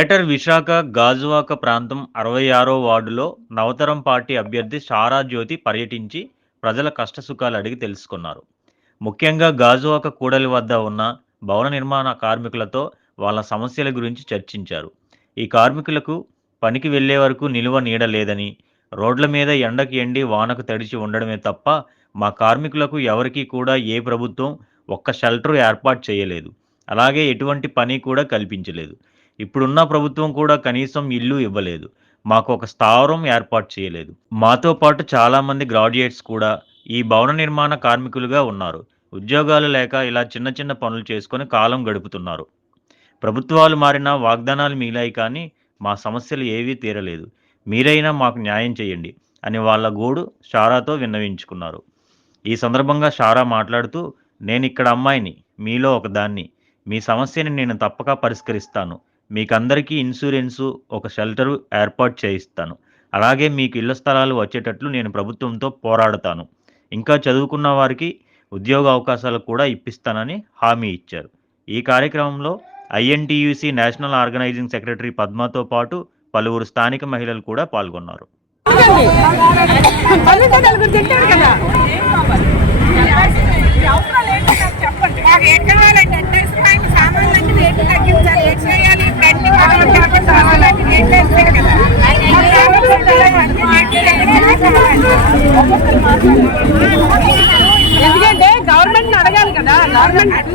Greater Visakha Gajuwaka ప్రాంతం అరవై ఆరో వార్డులో నవతరం పార్టీ అభ్యర్థి సారా జ్యోతి పర్యటించి ప్రజల కష్టసుఖాలు అడిగి తెలుసుకున్నారు. ముఖ్యంగా గాజువాక కూడలి వద్ద ఉన్న భవన నిర్మాణ కార్మికులతో వాళ్ళ సమస్యల గురించి చర్చించారు. ఈ కార్మికులకు పనికి వెళ్ళే వరకు నిలువ నీడ లేదని రోడ్ల మీద ఎండకు ఎండి వానకు తడిచి ఉండడమే తప్ప మా కార్మికులకు ఎవరికీ కూడా ఏ ప్రభుత్వం ఒక్క షెల్టర్ ఏర్పాటు చేయలేదు. అలాగే ఎటువంటి పని కూడా కల్పించలేదు. ఇప్పుడున్న ప్రభుత్వం కూడా కనీసం ఇల్లు ఇవ్వలేదు. మాకు ఒక స్థావరం ఏర్పాటు చేయలేదు. మాతో పాటు చాలామంది గ్రాడ్యుయేట్స్ కూడా ఈ భవన నిర్మాణ కార్మికులుగా ఉన్నారు. ఉద్యోగాలు లేక ఇలా చిన్న చిన్న పనులు చేసుకొని కాలం గడుపుతున్నారు. ప్రభుత్వాలు మారినా వాగ్దానాలు మిగిలాయి కానీ మా సమస్యలు ఏవీ తీరలేదు. మీరైనా మాకు న్యాయం చేయండి అని వాళ్ళ గోడు షారాతో విన్నవించుకున్నారు. ఈ సందర్భంగా షారా మాట్లాడుతూ నేను ఇక్కడ అమ్మాయిని మీలో ఒకదాన్ని. మీ సమస్యని నేను తప్పక పరిష్కరిస్తాను. మీకందరికీ ఇన్సూరెన్సు ఒక షెల్టరు ఏర్పాటు చేయిస్తాను. అలాగే మీకు ఇళ్ళ స్థలాలు వచ్చేటట్లు నేను ప్రభుత్వంతో పోరాడతాను. ఇంకా చదువుకున్న వారికి ఉద్యోగ అవకాశాలు కూడా ఇప్పిస్తానని హామీ ఇచ్చారు. ఈ కార్యక్రమంలో ఐఎన్టీయూసీ నేషనల్ ఆర్గనైజింగ్ సెక్రటరీ పద్మతో పాటు పలువురు స్థానిక మహిళలు కూడా పాల్గొన్నారు పల్లెటూరు గురించి చెప్పాడు కదా చెప్పండి మాకు ఏం కావాలండి అడ్వర్టైజ్మెంట్ సామాన్లన్నీ రేట్లు తగ్గించాలి ఏం చేయాలి ఇప్పుడు అన్ని పనులు కాబట్టి సామాన్లన్నీ రేట్లు వేస్తారు కదా మాకు కావాల్సిందల్లా అన్ని రేట్లు తగ్గించాలి. ఎందుకంటే గవర్నమెంట్ అడగాలి కదా. గవర్నమెంట్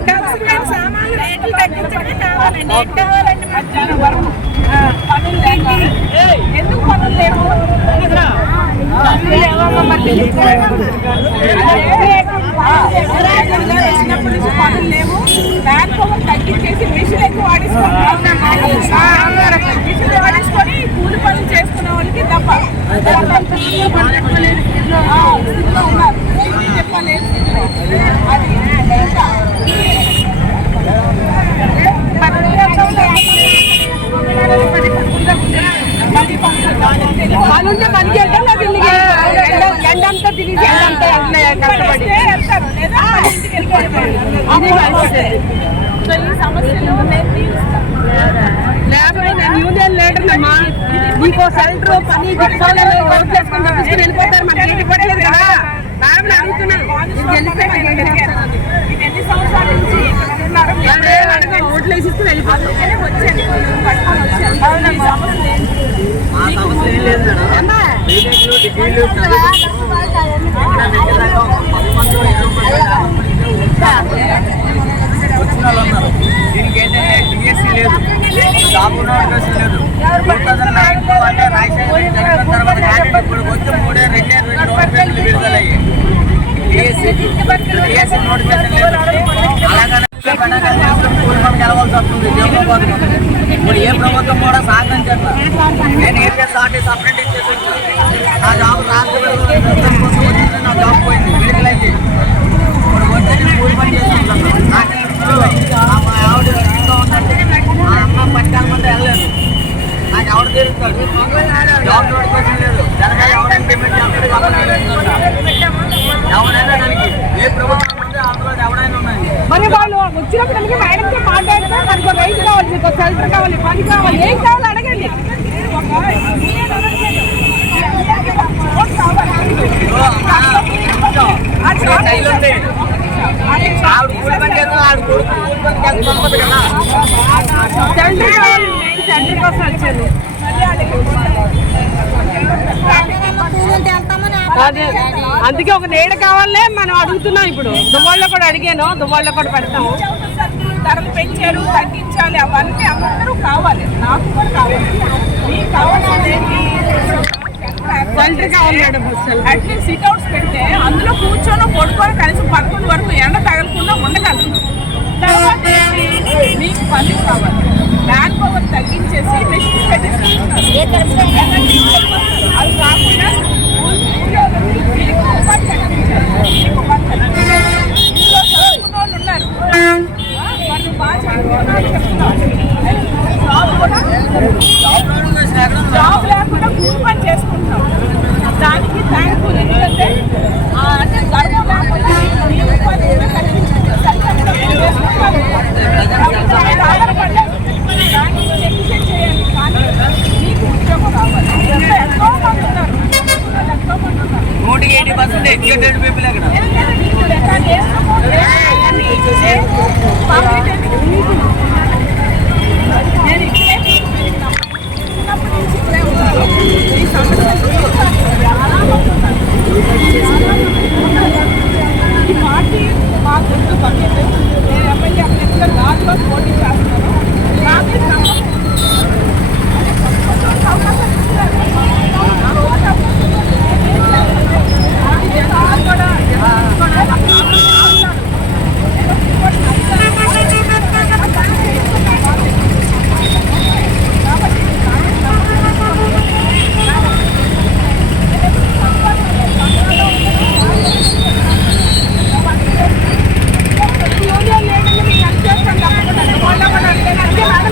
సామాన్లు రేట్లు తగ్గించడమే కావాలండి ఏం కావాలండి మధ్యాహ్నం వరకు ఆ, పనులు లేక ఎందుకు పనులు లేవు పనులు లేవు పవర్ తగ్గించేసి మిషన్ ఎక్కువ వాడేసుకుంటాం మిషన్ వాడేసుకొని కూలి పనులు చేసుకునే వాళ్ళకి తప్ప ఆ, స్థితిలో ఉన్నారు ఏమీ చెప్పలేదు అది ఇంకా వాళ్ళుంటే పనికి వెళ్తాం అది ఎండంతా తిరిగి ఎండంతా కష్టపడి ఈ సమస్యలు నేను లేకపోతే నేను యూనియన్ లీడర్ అమ్మా నీకో సెంటర్ పని దిక్కోవాలని వెళ్ళిపోతారు మనకి ఏంటి ఇవ్వట్లేదు కదా మేడం అడుగుతున్నాను ఇది గెలిస్తే మాకు ఏంటి చేస్తారు? ఇది ఎన్ని సంవత్సరాల నుంచి ఇక్కడ ఉన్నారు? ఎవరే అడగ ఓట్లు వేసిస్తే వెళ్ళిపోతారు అందుకనే వచ్చాను పట్టుకొని వచ్చాను ఈ సమస్యలు ఏంటి? అమ్మా. వచ్చిన వాళ్ళు ఉన్నారు దీనికి ఏంటంటే డిఎస్సి లేదు నోటిఫికేషన్ లేదు టూ థౌసండ్ నైన్ అంటే రాజశేఖర తర్వాత కానీ ఇప్పుడు వచ్చి మూడే రెండే రెండు నోటిఫికేషన్లు విడుదలయ్యాయి. డిఎస్సి డిఎస్సి నోటిఫికేషన్ లేదు. అలాగనే వస్తుంది ఇప్పుడు ఏ ప్రభుత్వం కూడా సహకరించట్లేదు నేను ఏపీఎస్ఆర్టీసీ అప్రెంటిస్ చేసి నా జాబ్ రాష్ట్ర నా జాబ్ పోయింది అయితే ఇప్పుడు వచ్చి కూలి పని చేసుకుంటున్నాను నాకు మా ఆవిడ ఉందంటే పట్టాల మంది వెళ్ళలేదు. నాకు ఎవరు తీరుస్తాడు? జాబ్ నోటిఫికేషన్ లేదు. జనగా ఎవరైనా పేమెంట్ చేస్తాడు ఎవరైనా దానికి ఏ ప్రభుత్వం మరి వాళ్ళు వచ్చినప్పుడు మనకి మేడంతో మాట్లాడితే మనకు రైతు కావాలి మీకు కావాలి పని కావాలి ఏం కావాలి అడగండి. కావాలి కోసం వచ్చాను అందుకే ఒక నీడ కావాలే మనం అడుగుతున్నాం ఇప్పుడు. దువ్వాళ్ళలో కూడా అడిగాను దువ్వాళ్ళలో కూడా పెడతాము. ధరలు పెంచారు తగ్గించాలి అవన్నీ అందరూ కావాలి. నాకు కూడా కావాలి. మీకు అట్లీస్ట్ సిట్అవుట్స్ పెడితే అందులో కూర్చొని పడుకొని కనీసం పదకొండు వరకు ఎండ తగలకుండా ఉండగలరు తర్వాత ఏంటి? మీకు పని కావాలి పవర్ తగ్గించేసి మెషిన్స్ అది కాకుండా ఉపాధి ఉపాధి చదువుకున్న వాళ్ళు ఉన్నారు వాళ్ళు బాగా చదువుకున్న వాళ్ళు చెప్తున్నారు జాబ్ కూడా జాబ్ లేకుండా కూలి పని చేసుకుంటున్నాం దానికి థ్యాంక్ఫుల్ ఎందుకంటే ఆ, అంటే గర్వం లేకుండా ఈ ఉపాధి కూడా కల్పించారు. సంఘంలో చేసుకుంటారు. ప్రభుత్వం మీద ఆధారపడలేదు. దాన్ని నెగ్లిజెంట్ చేయాలి. పర్సెంట్ ఎడ్యుకేటెడ్ పీపుల్ ఇక్కడ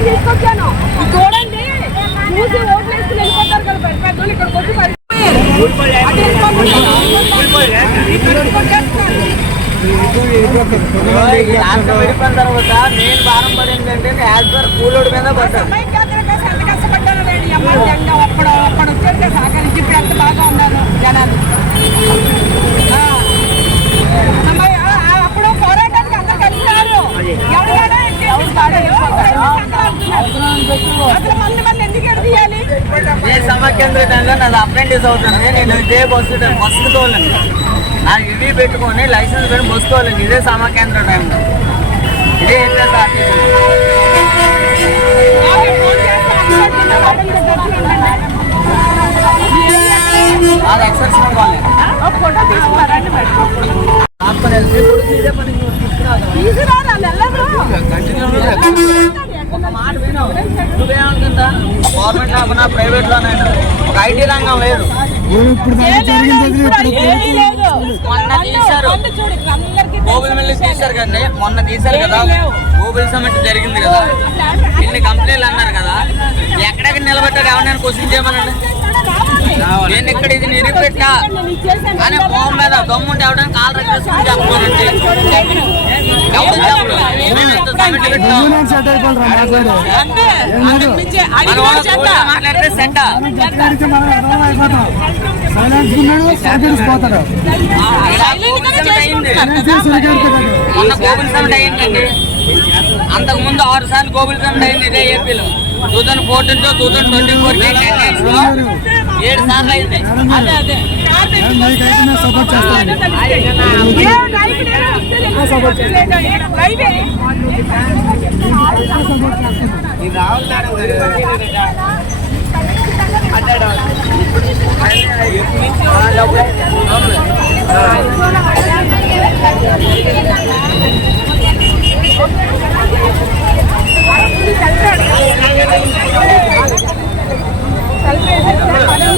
తీసుకొచ్చాను చూడండి చూసి ఓట్లు వేసుకుని వెళ్ళిపోతారు కదా పెద్ద పెద్దోళ్ళు ఇక్కడికి వచ్చి పడిపోయారు. అటు వెళ్ళిపోతున్నారు. ఇక్కడ కొట్టేస్తున్నారు. రాష్ట్రం విడిపోయిన తర్వాత నేను భారం పడింది అంటే యాజ్ పర్ కూలోడి మీద పడ్డాను అమ్మాయి సహకరించి ఇప్పుడు ఎంత బాగా ఉన్నారు జనాలు ఆ. అమ్మాయి, ఆ, ఆ, అప్పుడు పోరాటానికి అందరు కలిసినారు ఎవరికైనా ఎక్కేసిస్తారు. అసలు మంది మంది ఎందుకు ఎడదీయాలి ఏ సమాకేంద్ర టైంలో అప్రెంటిస్ అవుతుంది నేను ఇదే బస్సు బస్సు తోలండి నాకు ఇవి పెట్టుకొని లైసెన్స్ పెట్టి బస్సు తోలండి ఇదే సమాకేంద్ర టైంలో ఇదే ఉండండి. నాది ఎక్సెప్షన్ కాలనీ ఒక ఫోటో తీసుకున్నారండి మరి ఇదే పని నువ్వు తీసుకురాదు తీసుకురారు వాళ్ళు వెళ్ళరు ఒక మాట విను. నువ్వేమనుకుంటా గవర్నమెంట్ లేకున్నా ప్రైవేట్ లోనైనా ఒక ఐటీ రంగం లేదు. మొన్న తీశారు గూగుల్ మిల్లు తీశారు కదండి. మొన్న తీశారు కదా. గూగుల్ సమిట్ జరిగింది కదా. ఇన్ని కంపెనీలు అన్నారు కదా. ఎక్కడెక్కడ నిలబెట్టారు ఎవరైనా క్వశ్చన్ చేయమనండి. నేను ఇక్కడ ఇది నిరూపెట్టా కానీ ఫోన్ మీద దమ్ముంటే ఎవడానికి కాల్ రెక్కేసుకుని చెప్తానండి ఎవరు మాట్లాడితే సెంట. సైలెంట్ గానే అయింది చేసుకుంటున్నారు కదా. మొన్న గోగుల్ సమిట్ అయిందండి అంతకు ముందు ఆరు సార్లు గోగుల్ సమిట్ అయింది ఇదే ఏపీలో టూ థౌసండ్ ఫోర్టీన్తో టూ థౌసండ్ ట్వంటీ ఫోర్ ఏడు సార్లు అయింది అదే అదే ఏ నాయకుడైనా వస్తే తెలుసు. రైవే.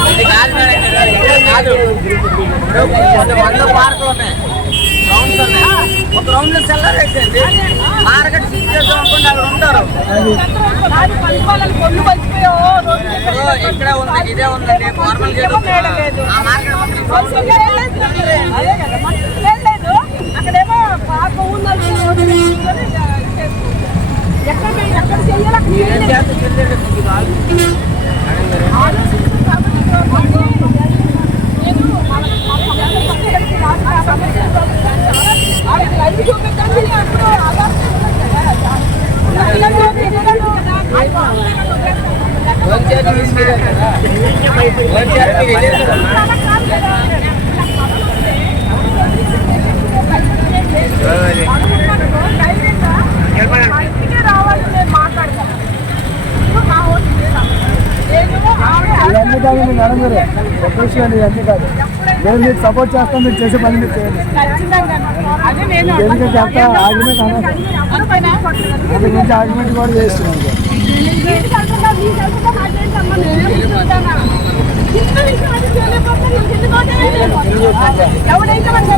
ఇది కాదు మేడం, ఇది కాదు ఇప్పుడు వంద పార్కులు ఉన్నాయి గ్రౌండ్స్ ఉన్నాయి ఒక గ్రౌండ్ సెల్లర్ అయితే మార్కెట్ అక్కడ ఉంటారు ఇక్కడే ఉంది ఇదే ఉందండి. ఫార్మల్. ఆ మార్కెట్ అక్కడేమో పాప ఉన్నది ఎక్కడ ఎక్కడ చెయ్యాలి? అక్కడ ఏం చెయ్యాలి. చేస్తే చెల్లేడు ఇది కాదు. ఆలోచించు కాబట్టి నేను ఇవన్నీ కాదు ఇవన్నీ కాదు. నేను మీకు సపోర్ట్ చేస్తాను మీరు చేసే పని మీరు చేయండి. అదే ఎందుకంటే చెప్తా ఆర్గ్యుమెంట్ అంతకు మించి ఆర్గ్యుమెంట్ కూడా చేస్తున్నాను. ఎవరైతే మనం